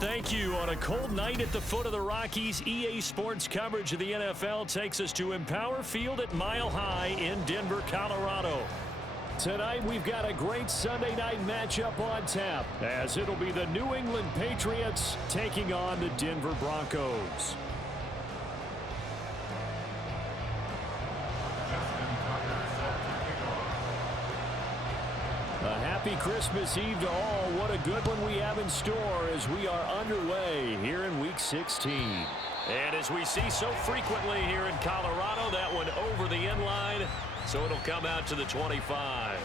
Thank you. On a cold night at the foot of the Rockies, EA Sports coverage of the NFL takes us to Empower Field at Mile High in Denver, Colorado. Tonight, we've got a great Sunday night matchup on tap, as it'll be the New England Patriots taking on the Denver Broncos. A happy Christmas Eve to all. What a good one we have in store as we are underway here in Week 16. And as we see so frequently here in Colorado, that one over the end line, so it'll come out to the 25.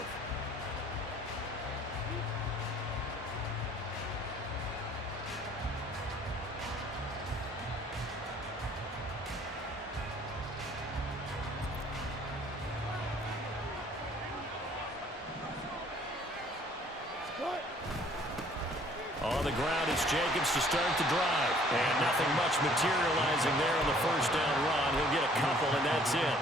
On the ground is Jacobs to start the drive. And nothing much materializing there on the first down run. He'll get a couple, and that's it.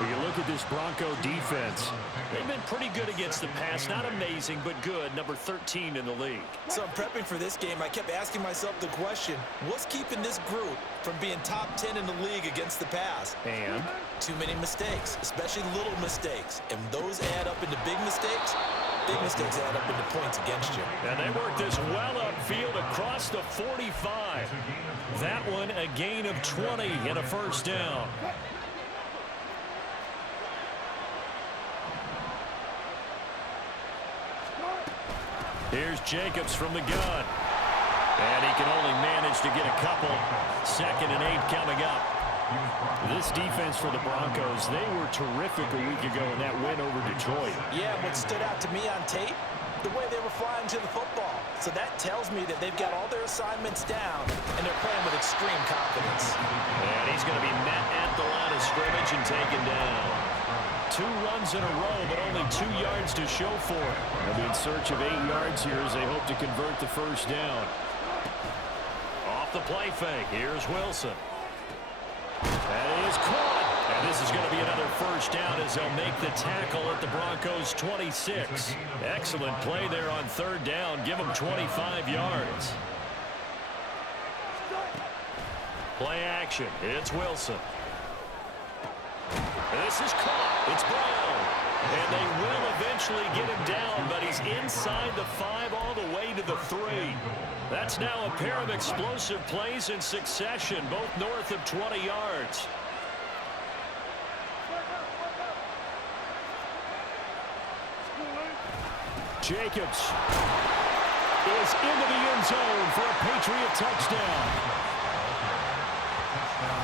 When you look at this Bronco defense, they've been pretty good against the pass. Not amazing, but good. Number 13 in the league. So I'm prepping for this game. I kept asking myself the question, what's keeping this group from being top 10 in the league against the pass? And? Too many mistakes, especially little mistakes. And those add up into big mistakes. Big mistakes add up into points against you. And they work this well upfield across the 45. That one a gain of 20 and a first down. Here's Jacobs from the gun. And he can only manage to get a couple. 2nd and 8 coming up. This defense for the Broncos, they were terrific a week ago in that win over Detroit. Yeah, what stood out to me on tape, the way they were flying to the football. So that tells me that they've got all their assignments down, and they're playing with extreme confidence. And he's going to be met at the line of scrimmage and taken down. 2 runs in a row, but only 2 yards to show for it. They'll be in search of 8 yards here as they hope to convert the first down. Off the play fake, here's Wilson. That is caught. And this is going to be another first down as they'll make the tackle at the Broncos' 26. Excellent play there on 3rd down. Give them 25 yards. Play action. It's Wilson. This is caught. It's Brown. And they will eventually get him down, but he's inside the 5 all the way to the 3. That's now a pair of explosive plays in succession, both north of 20 yards. Jacobs is into the end zone for a Patriot touchdown.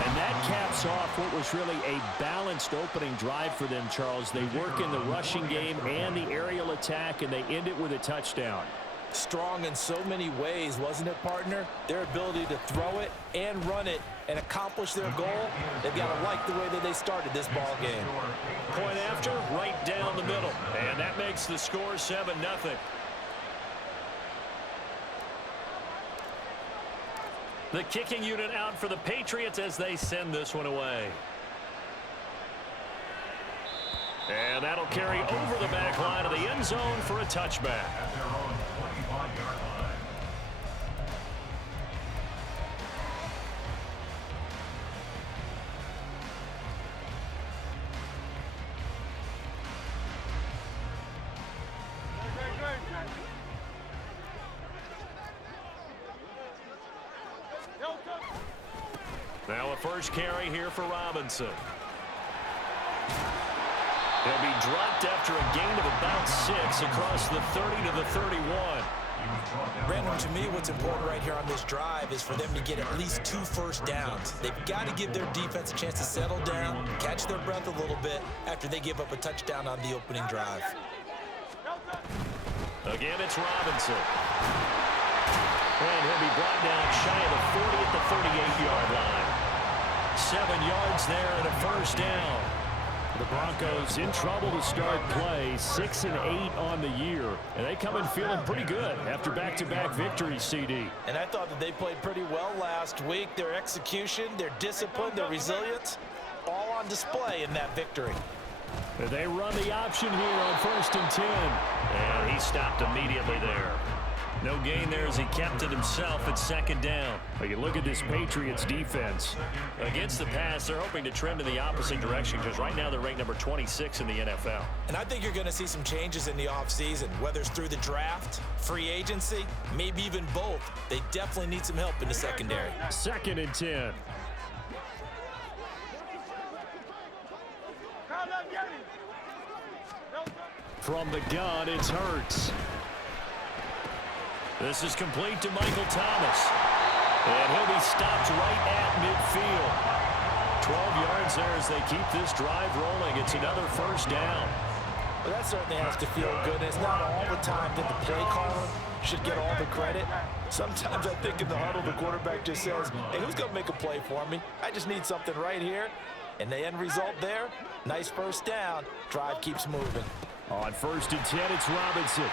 And that caps off what was really a balanced opening drive for them, Charles. They work in the rushing game and the aerial attack, and they end it with a touchdown. Strong in so many ways, wasn't it, partner? Their ability to throw it and run it and accomplish their goal, they've got to like the way that they started this ball game. Point after, right down the middle. And that makes the score 7-0. The kicking unit out for the Patriots as they send this one away. And that'll carry over the back line of the end zone for a touchback. Now a first carry here for Robinson. He'll be dropped after a gain of about 6 across the 30 to the 31. Brandon, to me, what's important right here on this drive is for them to get at least 2 first downs. They've got to give their defense a chance to settle down, catch their breath a little bit after they give up a touchdown on the opening drive. Again, it's Robinson. And he'll be brought down shy of the 40 at the 38-yard line. 7 yards there and a first down. The Broncos in trouble to start play, 6 and 8 on the year. And they come in feeling pretty good after back-to-back victories, CD. And I thought that they played pretty well last week. Their execution, their discipline, their resilience, all on display in that victory. They run the option here on 1st and 10. And he stopped immediately there. No gain there as he kept it himself at second down. But you look at this Patriots defense. Against the pass, they're hoping to trend in the opposite direction because right now they're ranked number 26 in the NFL. And I think you're going to see some changes in the offseason, whether it's through the draft, free agency, maybe even both. They definitely need some help in the secondary. 2nd and 10. From the gun, it's Hurts. This is complete to Michael Thomas. And he'll be stopped right at midfield. 12 yards there as they keep this drive rolling. It's another first down. Well, that certainly has to feel good. It's not all the time that the play caller should get all the credit. Sometimes I think in the huddle, the quarterback just says, hey, who's going to make a play for me? I just need something right here. And the end result there, nice first down. Drive keeps moving. On 1st and 10, it's Robinson.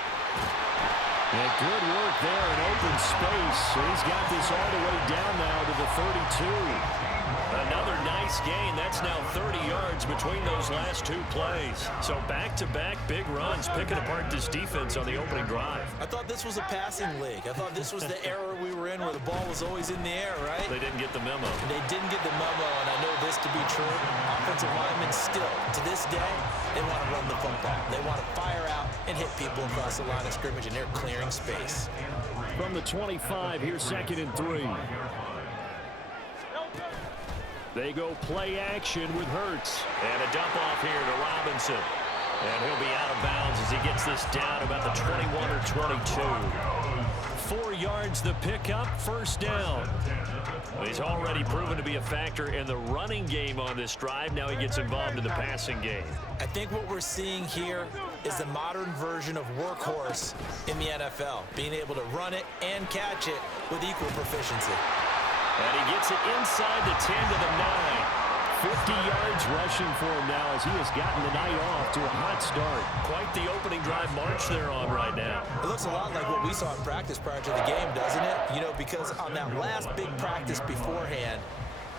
And good work there in open space. So he's got this all the way down now to the 32. Another nice gain. That's now 30 yards between those last 2 plays. So back-to-back big runs, picking apart this defense on the opening drive. I thought this was a passing league. I thought this was the era we were in where the ball was always in the air, right? They didn't get the memo. They didn't get the memo, and I know this to be true. Offensive linemen still, to this day, they want to run the football. They want to fire out and hit people across the line of scrimmage, and they're clearing space. From the 25, here's 2nd and 3. They go play action with Hurts. And a dump off here to Robinson. And he'll be out of bounds as he gets this down about the 21 or 22. 4 yards the pickup, first down. Well, he's already proven to be a factor in the running game on this drive. Now he gets involved in the passing game. I think what we're seeing here is the modern version of workhorse in the NFL, being able to run it and catch it with equal proficiency. And he gets it inside the 10 to the 9. 50 yards rushing for him now as he has gotten the night off to a hot start. Quite the opening drive march they're on right now. It looks a lot like what we saw in practice prior to the game, doesn't it? You know, because on that last big practice beforehand,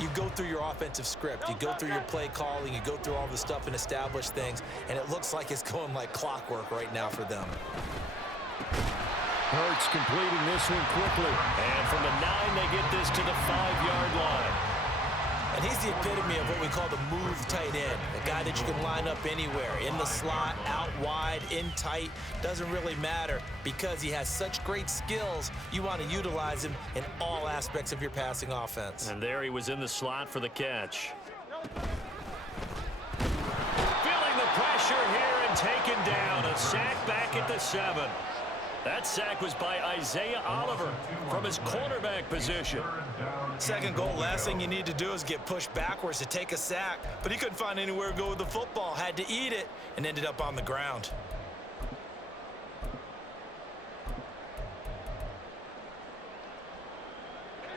you go through your offensive script, you go through your play calling, you go through all the stuff and establish things, and it looks like it's going like clockwork right now for them. Hurts completing this one quickly. And from the 9, they get this to the 5-yard line. And he's the epitome of what we call the move tight end, a guy that you can line up anywhere, in the slot, out wide, in tight, doesn't really matter because he has such great skills. You want to utilize him in all aspects of your passing offense. And there he was in the slot for the catch. Feeling the pressure here and taken down. A sack back at the 7. That sack was by Isaiah Oliver from his cornerback position. Second goal, last thing you need to do is get pushed backwards to take a sack. But he couldn't find anywhere to go with the football, had to eat it, and ended up on the ground.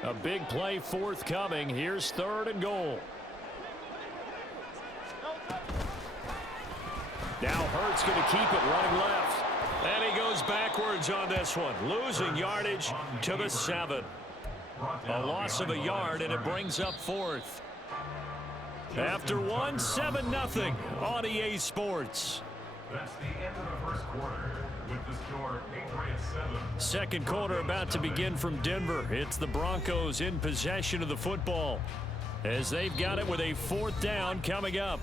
A big play forthcoming. Here's 3rd and goal. Now Hurts going to keep it running left. And he goes backwards on this one, losing yardage to the 7. A loss of a yard, and it brings up 4th. After 1, 7-0 on EA Sports. That's the end of the first quarter with the score Patriots 7. Second quarter about to begin from Denver. It's the Broncos in possession of the football as they've got it with a 4th down coming up.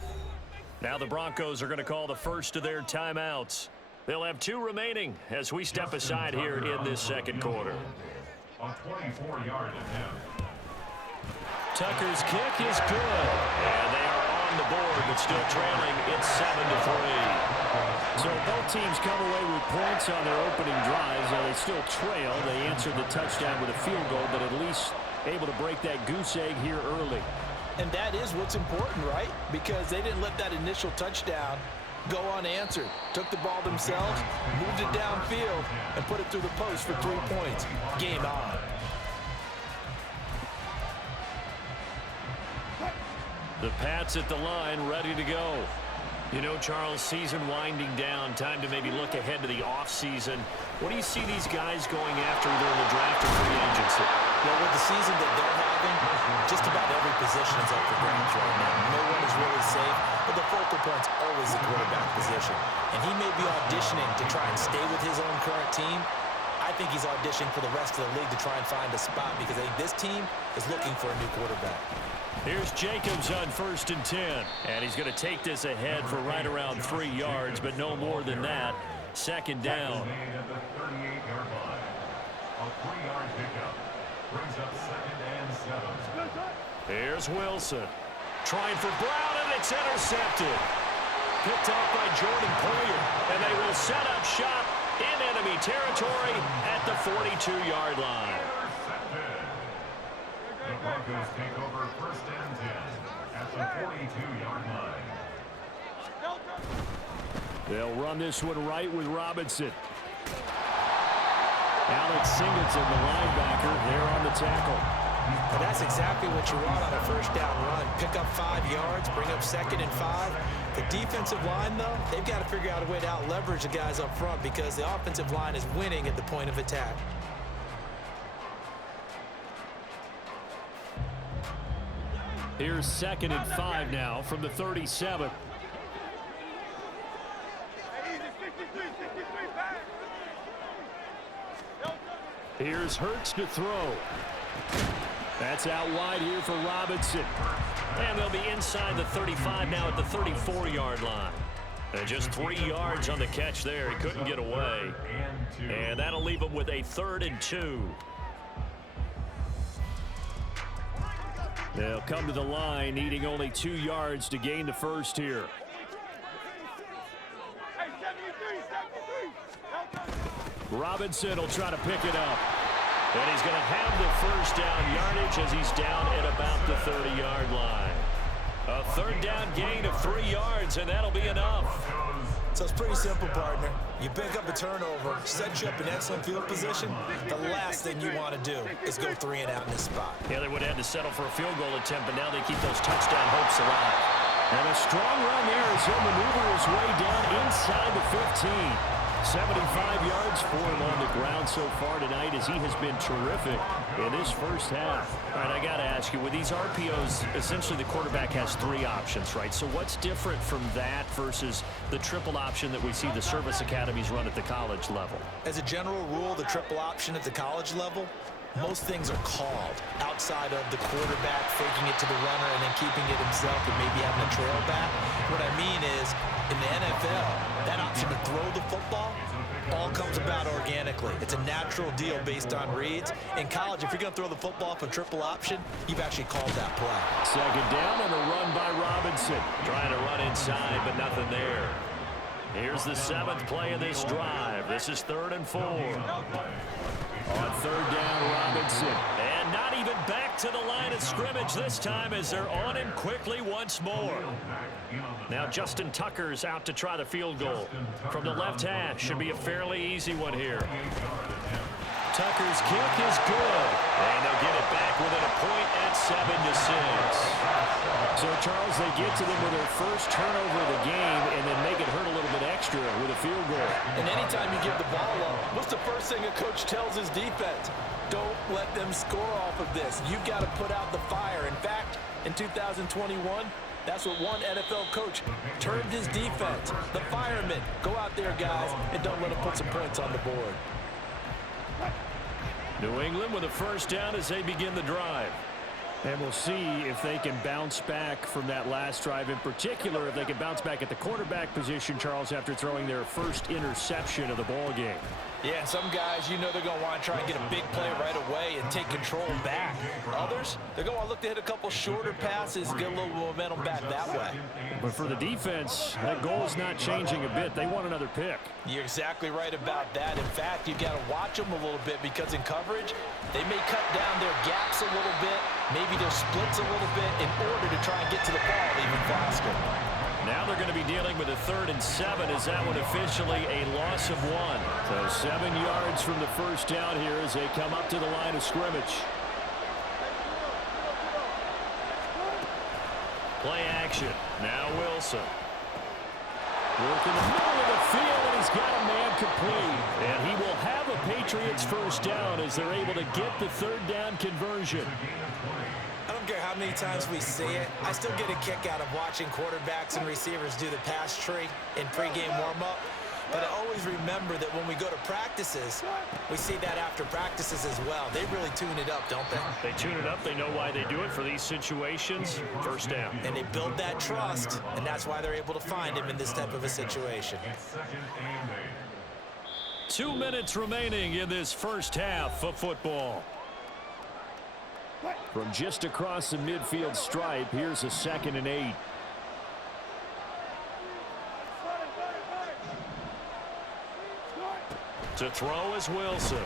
Now the Broncos are going to call the first of their timeouts. They'll have 2 remaining as we step aside here in this second quarter. On 24-yard attempt. Tucker's kick is good. And they are on the board, but still trailing. It's 7-3. So both teams come away with points on their opening drives. Now they still trail. They answered the touchdown with a field goal, but at least able to break that goose egg here early. And that is what's important, right? Because they didn't let that initial touchdown go unanswered. Took the ball themselves, moved it downfield, and put it through the post for 3 points. Game on. The Pats at the line, ready to go. You know, Charles, season winding down, time to maybe look ahead to the offseason. What do you see these guys going after either in the draft or free agency? Well, with the season that they're having, just about every position is up for grabs right now. No one is really safe, but the focal point's always the quarterback position. And he may be auditioning to try and stay with his own current team, I think he's auditioning for the rest of the league to try and find a spot because I think this team is looking for a new quarterback. Here's Jacobs on 1st and 10. And he's going to take this ahead for right around 3 yards, but no more than that. 2nd down. At the 38-yard line. A 3-yard pickup brings up 2nd and 7. Here's Wilson. Trying for Brown, and it's intercepted. Picked off by Jordan Poyer. And they will set up shop in enemy territory at the 42-yard line. The Broncos take over 1st and 10 at the 42-yard line. They'll run this one right with Robinson. Alex Singleton, the linebacker, there on the tackle. And that's exactly what you want on a 1st down run. Pick up 5 yards, bring up 2nd and 5. The defensive line, though, they've got to figure out a way to out-leverage the guys up front because the offensive line is winning at the point of attack. Here's 2nd and 5 now from the 37. Here's Hurts to throw. That's out wide here for Robinson. And they'll be inside the 35 now at the 34-yard line. And just 3 yards on the catch there. He couldn't get away. And that'll leave him with a 3rd and 2. They'll come to the line, needing only 2 yards to gain the first here. Robinson will try to pick it up. And he's going to have the 1st down yardage as he's down at about the 30-yard line. A 3rd down gain of 3 yards, and that'll be enough. So it's pretty simple, partner. You pick up a turnover, set you up in excellent field position. The last thing you want to do is go 3 and out in this spot. Yeah, they would have had to settle for a field goal attempt, but now they keep those touchdown hopes alive. And a strong run there as he'll maneuver his way down inside the 15. 75 yards for him on the ground so far tonight as he has been terrific in this 1st half. All right, I got to ask you, with these RPOs, essentially the quarterback has 3 options, right? So what's different from that versus the triple option that we see the service academies run at the college level? As a general rule, the triple option at the college level, most things are called outside of the quarterback faking it to the runner and then keeping it himself and maybe having a trail back. What I mean is, in the NFL, that option to throw the football all comes about organically. It's a natural deal based on reads. In college, if you're going to throw the football for triple option, you've actually called that play. 2nd down and a run by Robinson. Trying to run inside, but nothing there. Here's the 7th play of this drive. This is 3rd and 4. On 3rd down, Robinson. And not even back to the line of scrimmage this time as they're on him quickly once more. Now Justin Tucker's out to try the field goal. From the left hash, should be a fairly easy one here. Tucker's kick is good. And they'll get it back within a point at 7-6. So, Charles, they get to them with their first turnover of the game and then make it hurt a little bit extra with a field goal. And anytime you give the ball up, what's the first thing a coach tells his defense? Don't let them score off of this. You've got to put out the fire. In fact, in 2021, that's what one NFL coach termed his defense. The firemen. Go out there, guys, and don't let them put some points on the board. New England with a 1st down as they begin the drive. And we'll see if they can bounce back from that last drive. In particular, if they can bounce back at the quarterback position, Charles, after throwing their first interception of the ball game. Yeah, some guys, you know they're going to want to try and get a big play right away and take control back. Others, they're going to look to hit a couple shorter passes and get a little momentum back that way. But for the defense, that goal is not changing a bit. They want another pick. You're exactly right about that. In fact, you've got to watch them a little bit because in coverage, they may cut down their gaps a little bit, maybe their splits a little bit in order to try and get to the ball even faster. Now they're going to be dealing with a 3rd and 7. Is that one officially a loss of 1? So 7 yards from the 1st down here as they come up to the line of scrimmage. Play action. Now Wilson. Work in the middle of the field, and he's got a man complete. And he will have a Patriots 1st down as they're able to get the 3rd down conversion. I don't care how many times we see it. I still get a kick out of watching quarterbacks and receivers do the pass tree in pregame warm-up. But I always remember that when we go to practices, we see that after practices as well. They really tune it up, don't they? They tune it up. They know why they do it for these situations. First down. And they build that trust, and that's why they're able to find him in this type of a situation. It's second and 8. 2 minutes remaining in this first half of football. From just across the midfield stripe, here's a 2nd and 8. To throw is Wilson.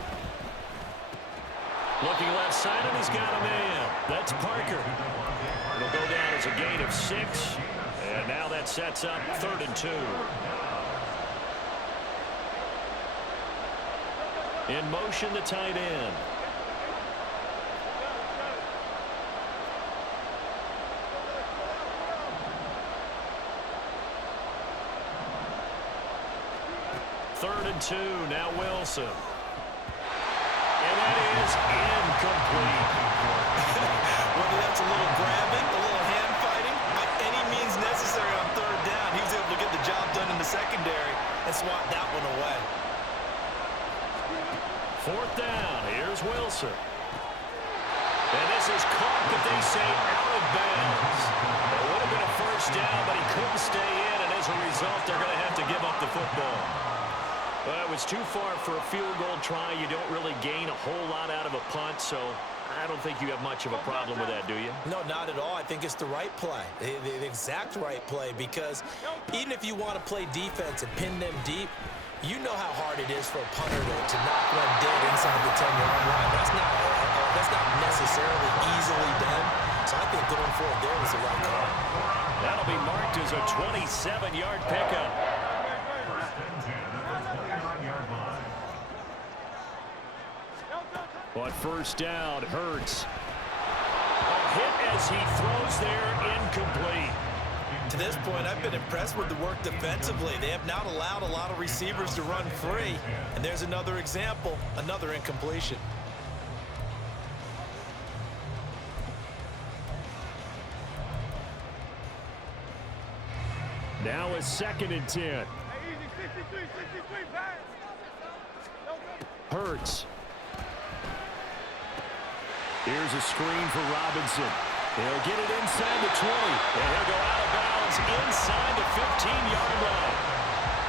Looking left side, and he's got a man. That's Parker. It'll go down as a gain of 6. And now that sets up 3rd and 2. In motion, the tight end. Third and 2, now Wilson. And that is incomplete. Whether that's a little grabbing, a little hand fighting, by any means necessary on 3rd down, he was able to get the job done in the secondary and swat that one away. 4th down, here's Wilson. And this is caught, but they say out of bounds. It would have been a first down, but he couldn't stay in, and as a result, they're going to have to give up the football. Well, it was too far for a field goal try. You don't really gain a whole lot out of a punt, so I don't think you have much of a problem with that, do you? No, not at all. I think it's the right play, the exact right play, because even if you want to play defense and pin them deep, you know how hard it is for a punter to knock one dead inside the 10-yard line. That's not necessarily easily done. So I think going for it there was the right call. That'll be marked as a 27-yard pickup. But first down, Hurts. A hit as he throws there, incomplete. To this point, I've been impressed with the work defensively. They have not allowed a lot of receivers to run free. And there's another example, another incompletion. Now a 2nd and 10. Hurts. Here's a screen for Robinson. He'll get it inside the 20. And he'll go out of bounds inside the 15-yard line.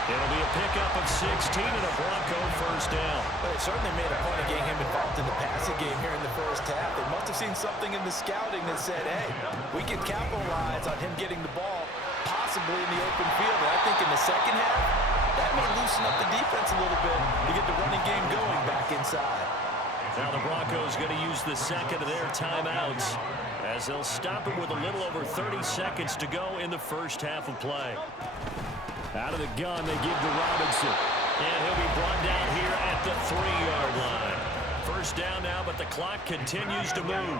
It'll be a pickup of 16 and a Bronco first down. But it certainly made a point of getting him involved in the passing game here in the first half. They must have seen something in the scouting that said, hey, we can capitalize on him getting the ball possibly in the open field. And I think in the second half, that may loosen up the defense a little bit to get the running game going back inside. Now the Broncos going to use the second of their timeouts as they'll stop it with a little over 30 seconds to go in the first half of play. Out of the gun, they give to Robinson. And he'll be brought down here at the 3-yard line. First down now, but the clock continues to move.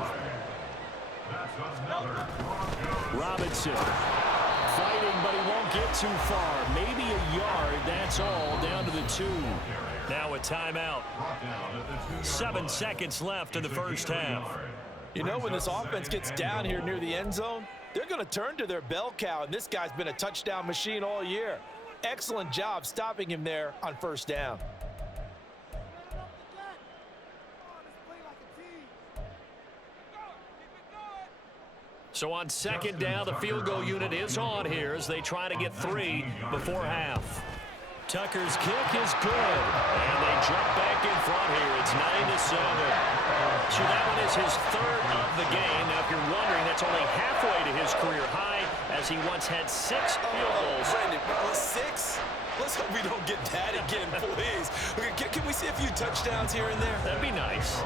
Robinson fighting, but he won't get too far. Maybe a yard, that's all, down to the 2. Now a timeout. 7 seconds left in the first half. You know, when this offense gets down here near the end zone, they're going to turn to their bell cow, and this guy's been a touchdown machine all year. Excellent job stopping him there on first down. So on second down, the field goal unit is on here as they try to get 3 before half. Tucker's kick is good, and they jump back in front here. It's 9-7. So that one is his 3rd of the game. Now, if you're wondering, that's only halfway to his career high, as he once had 6 field goals. Brandon, 6? Let's hope we don't get that again, please. Can we see a few touchdowns here and there? That'd be nice.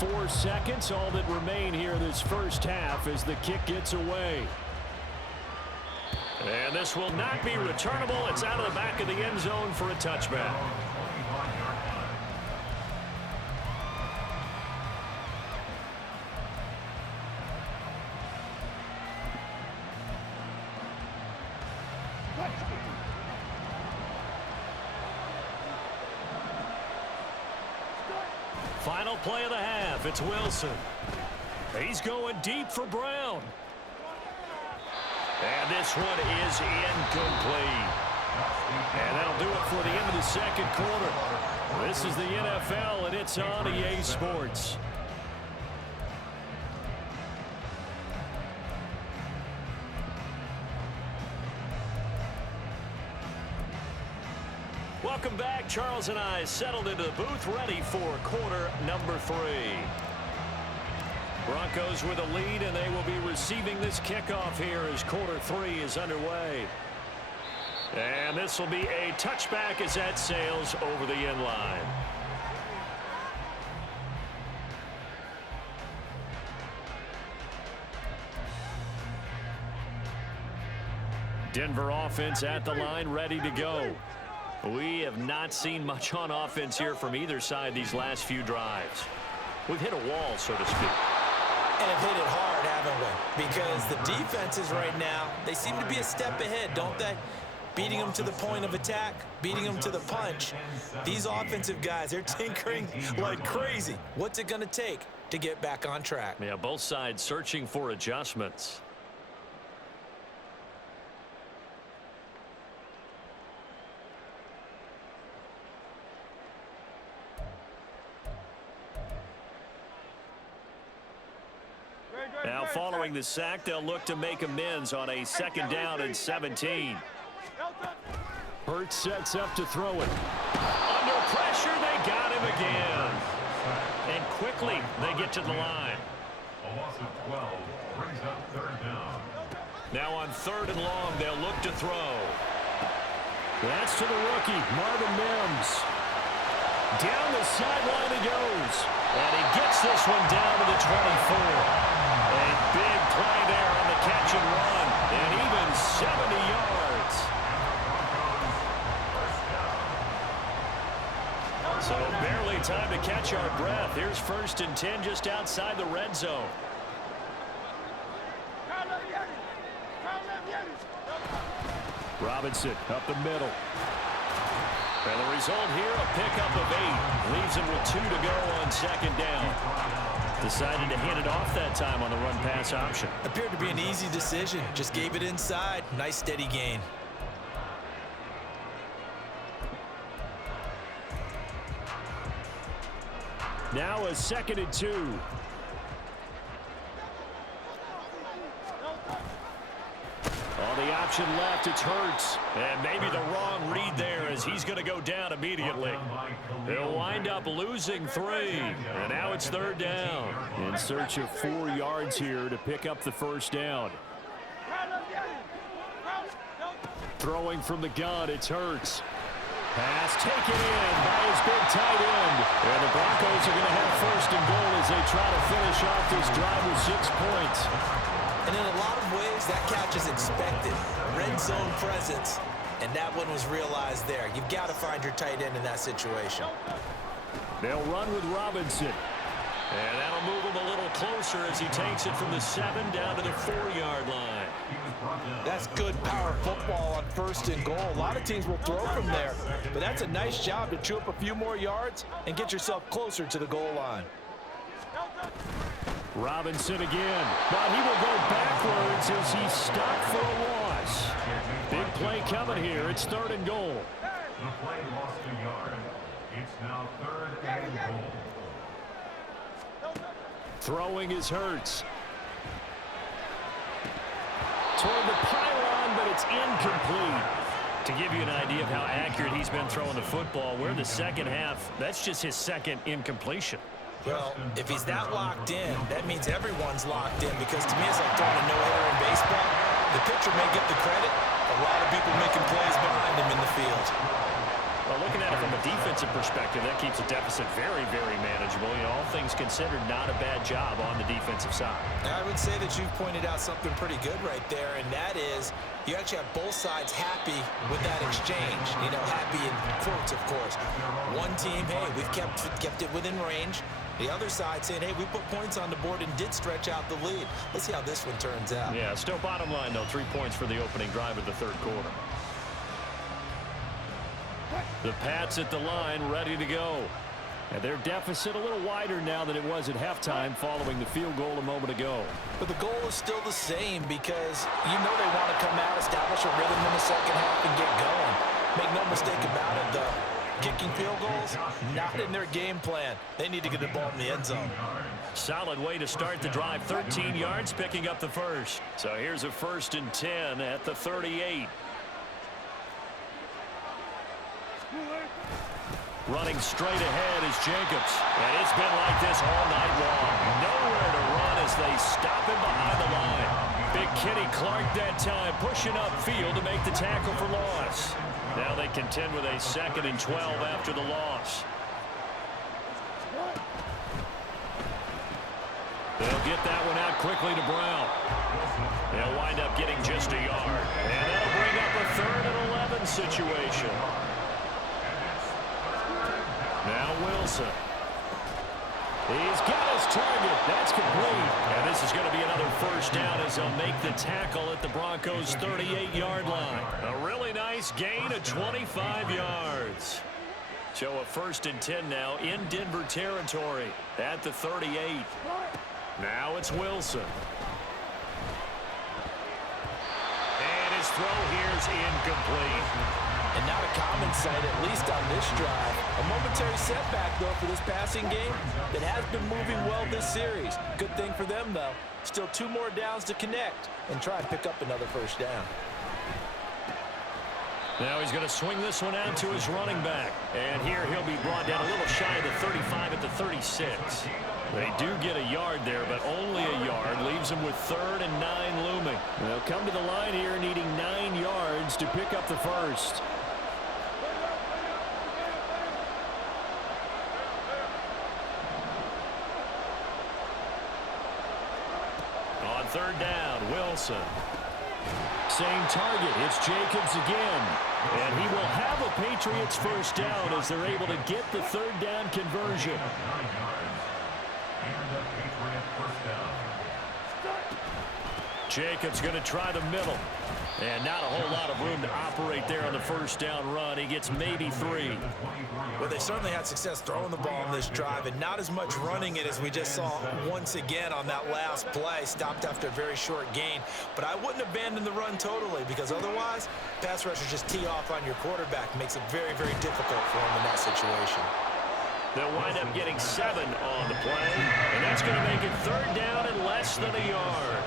4 seconds, all that remain here this first half as the kick gets away. And this will not be returnable. It's out of the back of the end zone for a touchback. Final play of the half. It's Wilson. He's going deep for Brown. And this one is incomplete. And that'll do it for the end of the second quarter. This is the NFL, and it's on EA Sports. Welcome back. Charles and I settled into the booth, ready for quarter number 3. Broncos with a lead, and they will be receiving this kickoff here as quarter 3 is underway. And this will be a touchback as that sails over the end line. Denver offense at the line, ready to go. We have not seen much on offense here from either side these last few drives. We've hit a wall, so to speak. And have hit it hard, haven't we? Because the defenses right now, they seem to be a step ahead, don't they? Beating them to the point of attack, beating them to the punch. These offensive guys, they're tinkering like crazy. What's it going to take to get back on track? Yeah, both sides searching for adjustments. Now following the sack, they'll look to make amends on a 2nd down and 17. Hurts sets up to throw it. Under pressure, they got him again. And quickly, they get to the line. A loss of 12 brings up 3rd down. Now on 3rd and long, they'll look to throw. That's to the rookie, Marvin Mims. Down the sideline he goes. And he gets this one down to the 24. A big play there on the catch and run. And even 70 yards. So barely time to catch our breath. Here's 1st and 10 just outside the red zone. Robinson up the middle. And the result here, a pickup of 8. Leaves him with 2 to go on 2nd down. Decided to hand it off that time on the run-pass option. Appeared to be an easy decision. Just gave it inside. Nice steady gain. Now a 2nd and 2. On the option left, it's Hurts. And maybe the wrong read there as he's going to go down immediately. He'll wind up losing 3. And now it's 3rd down. In search of 4 yards here to pick up the 1st down. Throwing from the gun, it's Hurts. Pass taken in by his big tight end. And the Broncos are going to have 1st and goal as they try to finish off this drive with 6 points. And in a lot of ways, that catch is expected. Red zone presence. And that one was realized there. You've got to find your tight end in that situation. They'll run with Robinson. And that'll move him a little closer as he takes it from the 7 down to the 4-yard line. That's good power football on 1st and goal. A lot of teams will throw from there, but that's a nice job to chew up a few more yards and get yourself closer to the goal line. Robinson again, but he will go backwards as he's stopped for a loss. Big play coming here. It's 3rd and goal. The play lost a yard. It's now 3rd and goal. Throwing is Hurts. Toward the pylon, but it's incomplete. To give you an idea of how accurate he's been throwing the football, we're in the 2nd half. That's just his 2nd incompletion. Well, if he's that locked in, that means everyone's locked in, because to me it's like throwing a no-hitter in baseball. The pitcher may get the credit. A lot of people making plays behind him in the field. Well, looking at it from a defensive perspective, that keeps the deficit very, very manageable. You know, all things considered, not a bad job on the defensive side. I would say that you've pointed out something pretty good right there, and that is you actually have both sides happy with that exchange. You know, happy in quotes, of course. One team, hey, we've kept it within range. The other side saying, hey, we put points on the board and did stretch out the lead. Let's see how this one turns out. Yeah, still bottom line, though, 3 points for the opening drive of the 3rd quarter. The Pats at the line, ready to go. And their deficit a little wider now than it was at halftime following the field goal a moment ago. But the goal is still the same because you know they want to come out, establish a rhythm in the second half, and get going. Make no mistake about it, though. Kicking field goals, not in their game plan. They need to get the ball in the end zone. Solid way to start the drive. 13 yards, picking up the first. So here's a 1st and 10 at the 38. Running straight ahead is Jacobs. And it's been like this all night long. Nowhere to run as they stop him behind the line. Big Kenny Clark that time pushing upfield to make the tackle for loss. Now they contend with a 2nd and 12 after the loss. They'll get that one out quickly to Brown. They'll wind up getting just a yard. And that'll bring up a 3rd and 11 situation. Now Wilson. He's got his target. That's complete. And this is going to be another 1st down as they'll make the tackle at the Broncos' 38-yard line. A really nice gain of 25 yards. So a 1st and 10 now in Denver territory at the 38. Now it's Wilson. And his throw here's incomplete. And not a common sight, at least on this drive. A momentary setback, though, for this passing game that has been moving well this series. Good thing for them, though. Still 2 more downs to connect and try and pick up another 1st down. Now he's going to swing this one out to his running back. And here he'll be brought down a little shy of the 35 at the 36. They do get a yard there, but only a yard. Leaves them with 3rd and 9 looming. They'll come to the line here needing 9 yards to pick up the first. On 3rd down, Wilson. Same target. It's Jacobs again. And he will have a Patriots 1st down as they're able to get the 3rd down conversion. Jacobs going to try the middle. And not a whole lot of room to operate there on the 1st down run. He gets maybe 3. Well, they certainly had success throwing the ball on this drive and not as much running it as we just saw once again on that last play. Stopped after a very short gain. But I wouldn't abandon the run totally because otherwise, pass rushers just tee off on your quarterback. Makes it very, very difficult for him in that situation. They'll wind up getting 7 on the play. And that's going to make it 3rd down and less than a yard.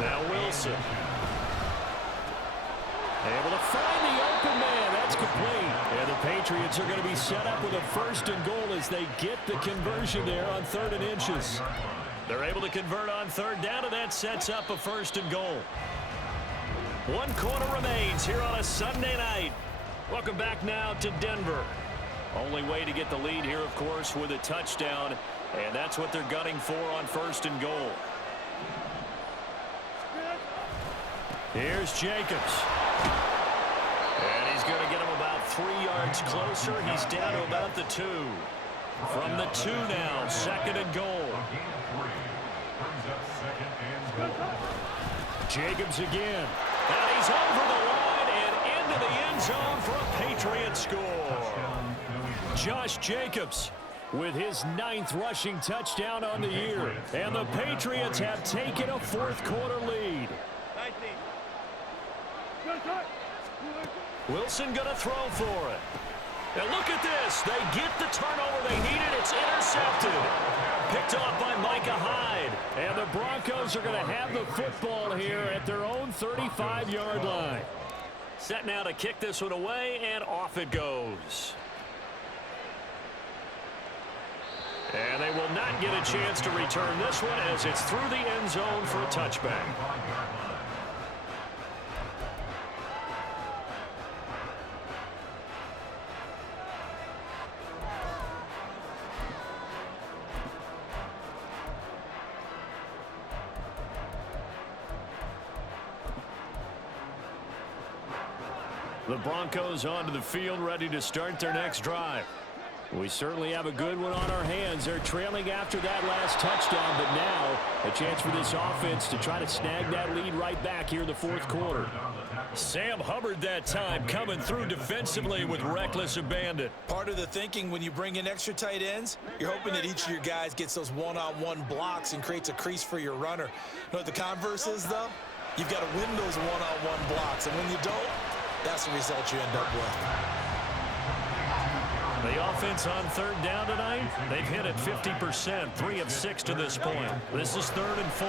Now Wilson. Able to find the open man. That's complete. And the Patriots are going to be set up with a 1st and goal as they get the conversion there on 3rd and inches. They're able to convert on 3rd down, and that sets up a 1st and goal. 1 quarter remains here on a Sunday night. Welcome back now to Denver. Only way to get the lead here, of course, with a touchdown. And that's what they're gunning for on 1st and goal. Here's Jacobs. And he's going to get him about 3 yards closer. He's down to about the 2. From the 2 now, 2nd and goal. Jacobs again. And he's over the line and into the end zone for a Patriot score. Josh Jacobs with his 9th rushing touchdown on the year. And the Patriots have taken a 4th quarter lead. Wilson going to throw for it. And look at this. They get the turnover they needed. It's intercepted. Picked off by Micah Hyde. And the Broncos are going to have the football here at their own 35-yard line. Set now to kick this one away, and off it goes. And they will not get a chance to return this one as it's through the end zone for a touchback. The Broncos onto the field, ready to start their next drive. We certainly have a good one on our hands. They're trailing after that last touchdown, but now a chance for this offense to try to snag that lead right back here in the fourth quarter. Sam Hubbard that time coming through defensively with reckless abandon. Part of the thinking when you bring in extra tight ends, you're hoping that each of your guys gets those one-on-one blocks and creates a crease for your runner. You know what the converse is, though? You've got to win those one-on-one blocks, and when you don't, that's the result you end up with. The offense on third down tonight, they've hit it 50%, 3 of 6 to this point. This is 3rd and 4.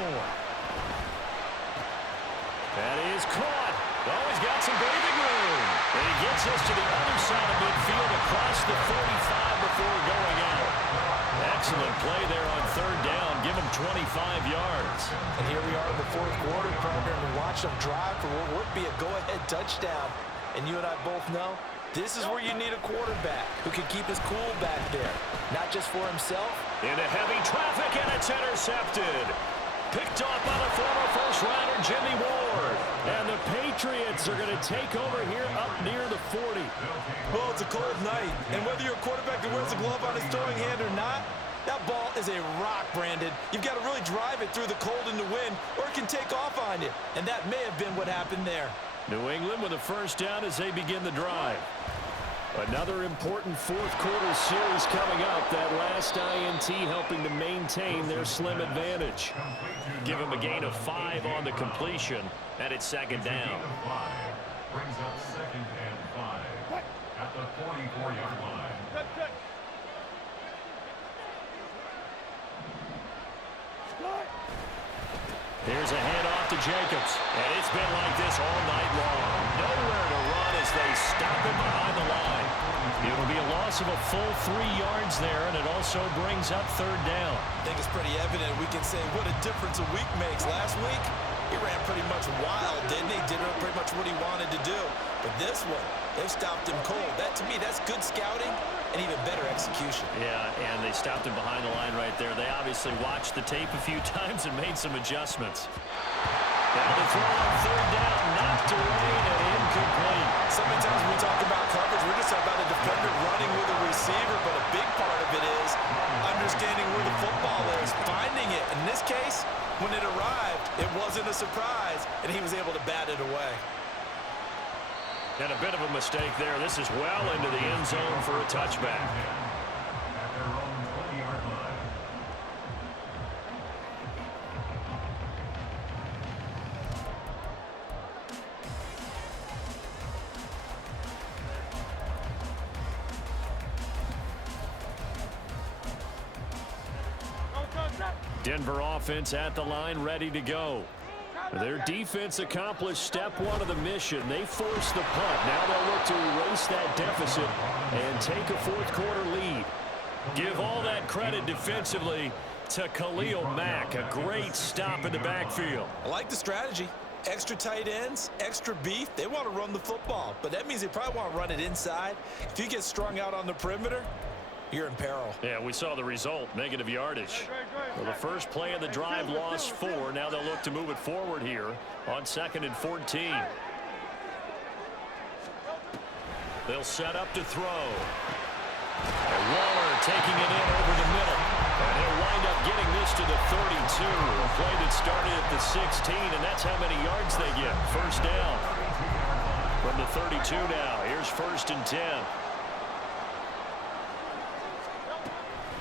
That is caught. Oh, he's got some breathing room. And he gets us to the other side of midfield across the 45 before going out. Excellent play there on third down. Give him 25 yards. And here we are in the fourth quarter, partner, and watch them drive for what would be a go-ahead touchdown. And you and I both know this is where you need a quarterback who can keep his cool back there, not just for himself. Into heavy traffic, and it's intercepted. Picked off by the former first-rounder Jimmy Ward. And the Patriots are going to take over here up near the 40. Well, it's a cold night, and whether you're a quarterback that wears a glove on his throwing hand or not, that ball is a rock, Brandon. You've got to really drive it through the cold and the wind, or it can take off on you. And that may have been what happened there. New England with a first down as they begin the drive. Another important fourth quarter series coming up. That last INT helping to maintain their slim advantage. Give them a gain of 5 on the completion, and it's 2nd down. Brings up 2nd and 5 at the 44-yard line. Here's a handoff to Jacobs, and it's been like this all night long. Nowhere to run as they stop him behind the line. It'll be a loss of a full 3 yards there, and it also brings up 3rd down. I think it's pretty evident we can say what a difference a week makes. Last week, he ran pretty much wild, didn't he? Did pretty much what he wanted to do. But this one, they've stopped him cold. That, to me, that's good scouting and even better execution. Yeah, and they stopped him behind the line right there. They obviously watched the tape a few times and made some adjustments. Now the throw on 3rd down, knocked away and incomplete. So many times when we talk about coverage, we're just talking about a defender running with a receiver, but a big part of it is understanding where the football is, finding it. In this case, when it arrived, it wasn't a surprise, and he was able to bat it away. And a bit of a mistake there. This is well into the end zone for a touchback. At their own 20-yard line. Denver offense at the line, ready to go. Their defense accomplished step 1 of the mission. They forced the punt. Now they'll look to erase that deficit and take a fourth quarter lead. Give all that credit defensively to Khalil Mack. A great stop in the backfield. I like the strategy. Extra tight ends, extra beef. They want to run the football, but that means they probably want to run it inside. If you get strung out on the perimeter, you're in peril. Yeah, we saw the result, negative yardage. Well, the first play of the drive lost 4. Now they'll look to move it forward here on 2nd and 14. They'll set up to throw. And Waller taking it in over the middle. And he'll wind up getting this to the 32. A play that started at the 16, and that's how many yards they get. First down from the 32 now. Here's 1st and 10.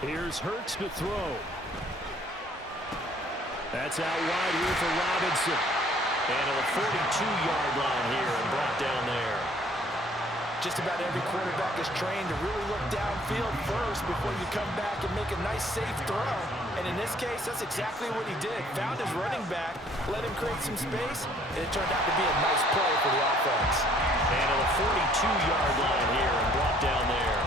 Here's Hurts to throw. That's out wide here for Robinson. And a 42-yard line here and brought down there. Just about every quarterback is trained to really look downfield first before you come back and make a nice, safe throw. And in this case, that's exactly what he did. Found his running back, let him create some space, and it turned out to be a nice play for the offense. And a 42-yard line here and brought down there.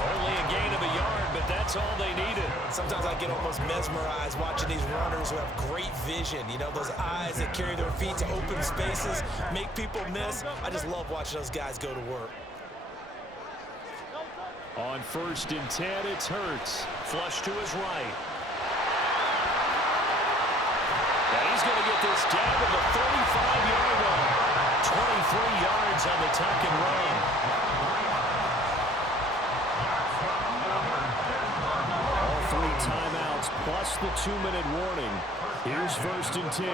Only a gain of a yard, but that's all they needed. Sometimes I get almost mesmerized watching these runners who have great vision. You know, those eyes that carry their feet to open spaces, make people miss. I just love watching those guys go to work. On 1st and 10, it's Hurts. Flush to his right. And he's going to get this down to the 35-yard line. 23 yards on the tuck and run. plus the 2-minute warning. Here's 1st and 10.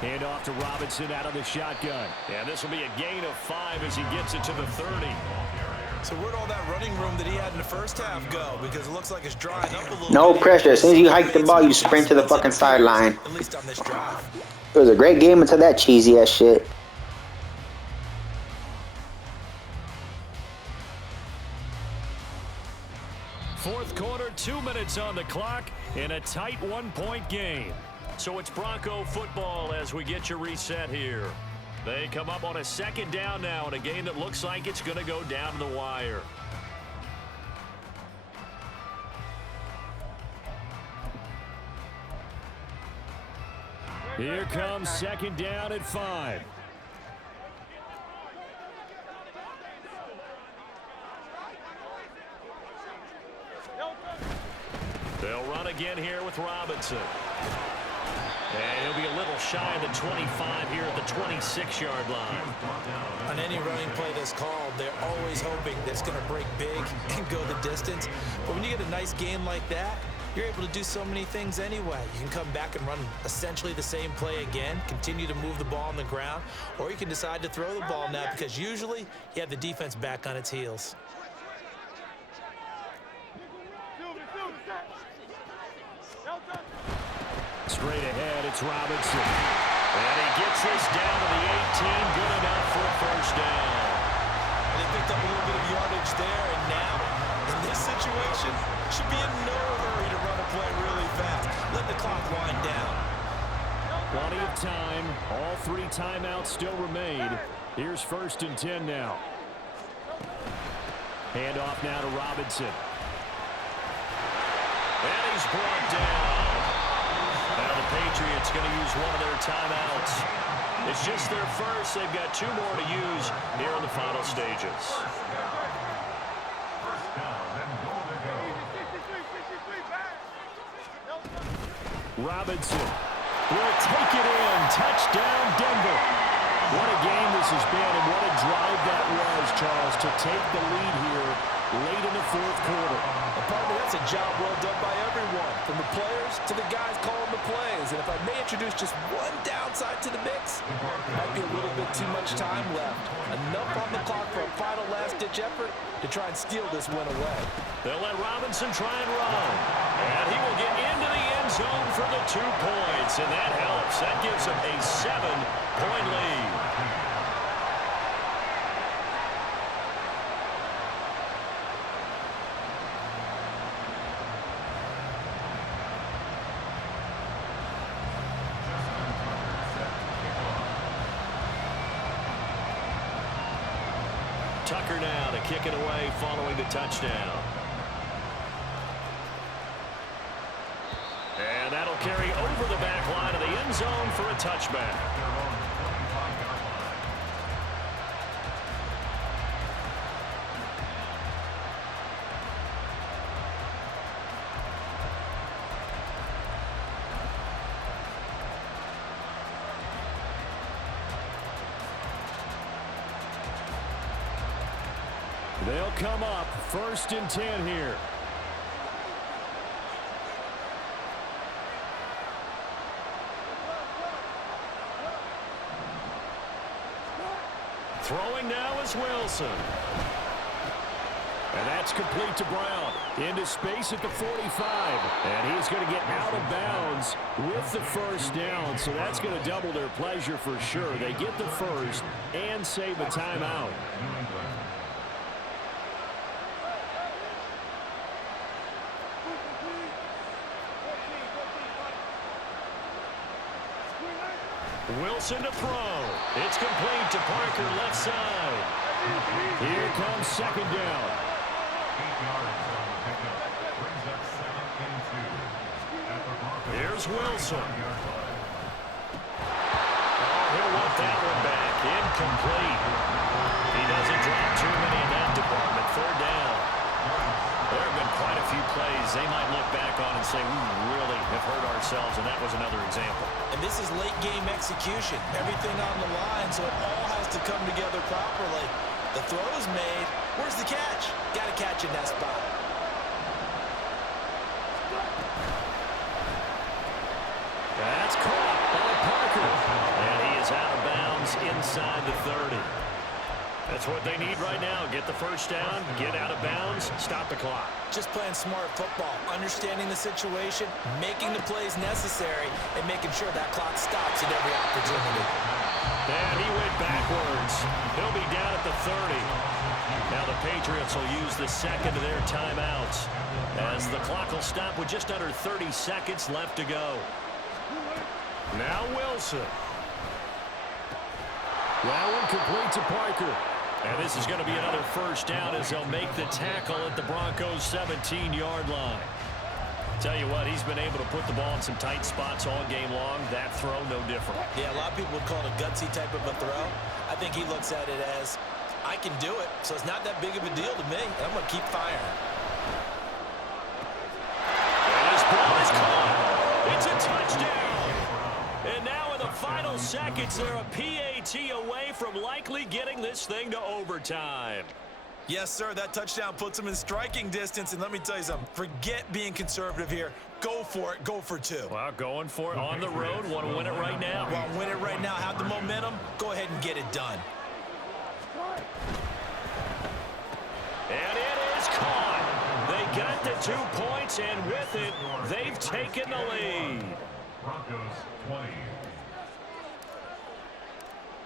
Hand off to Robinson out of the shotgun. And this will be a gain of 5 as he gets it to the 30. So where'd all that running room that he had in the first half go? Because it looks like it's drying up a little No bit. pressure. As soon as you hike the ball, you sprint to the fucking sideline. At least on this drive. It was a great game until that cheesy ass shit. Fourth quarter, 2 minutes on the clock in a tight 1-point game. So it's Bronco football as we get you reset here. They come up on a 2nd down now in a game that looks like it's going to go down to the wire. Here comes 2nd down at 5. They'll run again here with Robinson. And he'll be a little shy of the 25 here at the 26-yard line. On any running play that's called, they're always hoping that it's going to break big and go the distance. But when you get a nice game like that, you're able to do so many things anyway. You can come back and run essentially the same play again, continue to move the ball on the ground, or you can decide to throw the ball now because usually you have the defense back on its heels. Straight ahead, it's Robinson. And he gets this down to the 18, good enough for a 1st down. And they picked up a little bit of yardage there, and now, in this situation, should be in no hurry to run a play really fast. Let the clock wind down. Plenty of time. All 3 timeouts still remain. Here's 1st and 10 now. Hand off now to Robinson. And he's brought down. Now the Patriots going to use one of their timeouts. It's just their first. They've got 2 more to use here in the final stages. Robinson will take it in. Touchdown, Denver. What a game this has been, and what a drive that was, Charles, to take the lead here late in the 4th quarter. Partner, that's a job well done by everyone, from the players to the guys calling the plays. And if I may introduce just one downside to the mix, might be a little bit too much time left. Enough on the clock for a final last-ditch effort to try and steal this win away. They'll let Robinson try and run. And he will get into the end zone for the 2 points. And that helps. That gives him a 7-point lead. Tucker now to kick it away following the touchdown. And that'll carry over the back line of the end zone for a touchback. They'll come up 1st and 10 here. Throwing now is Wilson. And that's complete to Brown. Into space at the 45. And he's going to get out of bounds with the 1st down. So that's going to double their pleasure for sure. They get the 1st and save a timeout. Wilson to throw. It's complete to Parker, left side. Here comes 2nd down. 8 yards on the pickup. Brings up 2nd and 2. At the Broncos. Here's Wilson. Oh, he'll want that one back. Incomplete. He doesn't drop too many in that department. 3rd down. There have been quite a few plays they might look back on and say, we really have hurt ourselves, and that was another example. And this is late game execution. Everything on the line, so it all has to come together properly. The throw's made. Where's the catch? Got to catch in that spot. seconds inside the 30. That's what they need right now. Get the first down, get out of bounds, stop the clock. Just playing smart football, understanding the situation, making the plays necessary, and making sure that clock stops at every opportunity. And he went backwards. He'll be down at the 30. Now the Patriots will use the second of their timeouts as the clock will stop with just under 30 seconds left to go. Now Wilson. That one complete to Parker. And this is going to be another first down as they'll make the tackle at the Broncos' 17-yard line. Tell you what, he's been able to put the ball in some tight spots all game long. That throw, no different. Yeah, a lot of people would call it a gutsy type of a throw. I think he looks at it as, I can do it, so it's not that big of a deal to me. I'm going to keep firing. And his ball is caught. It's a touchdown. And now in the final seconds, they're a PAT away from likely getting this thing to overtime. Yes, sir, that touchdown puts him in striking distance. And let me tell you something, forget being conservative here. Go for it. Go for two. Well, going for it on the road. Want to win it right now. Want to win it right now, have the momentum. Go ahead and get it done. And it is caught. They got the 2 points, and with it, they've taken the lead. Broncos 20.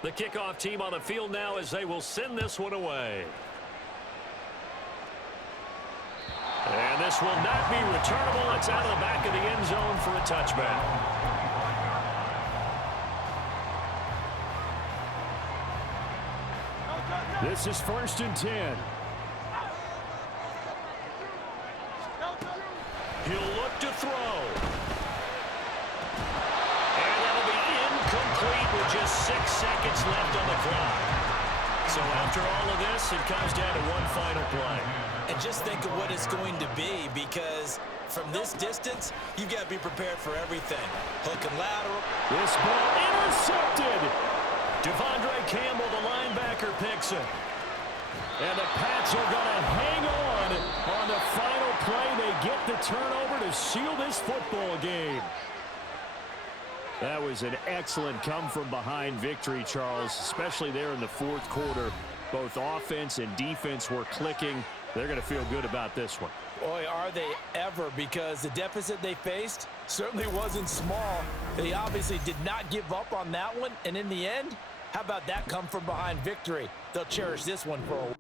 The kickoff team on the field now as they will send this one away. And this will not be returnable. It's out of the back of the end zone for a touchback. This is 1st and 10. He'll look to throw. And that'll be incomplete with just 6 seconds left on the clock. So after all of this, it comes down to one final play. And just think of what it's going to be, because from this distance, you've got to be prepared for everything. Hook and lateral. This ball intercepted. Devondre Campbell, the linebacker, picks it. And the Pats are going to hang on the final play. They get the turnover to seal this football game. That was an excellent come-from-behind victory, Charles, especially there in the 4th quarter. Both offense and defense were clicking. They're going to feel good about this one. Boy, are they ever, because the deficit they faced certainly wasn't small. They obviously did not give up on that one, and in the end, how about that come-from-behind victory? They'll cherish this one for a while.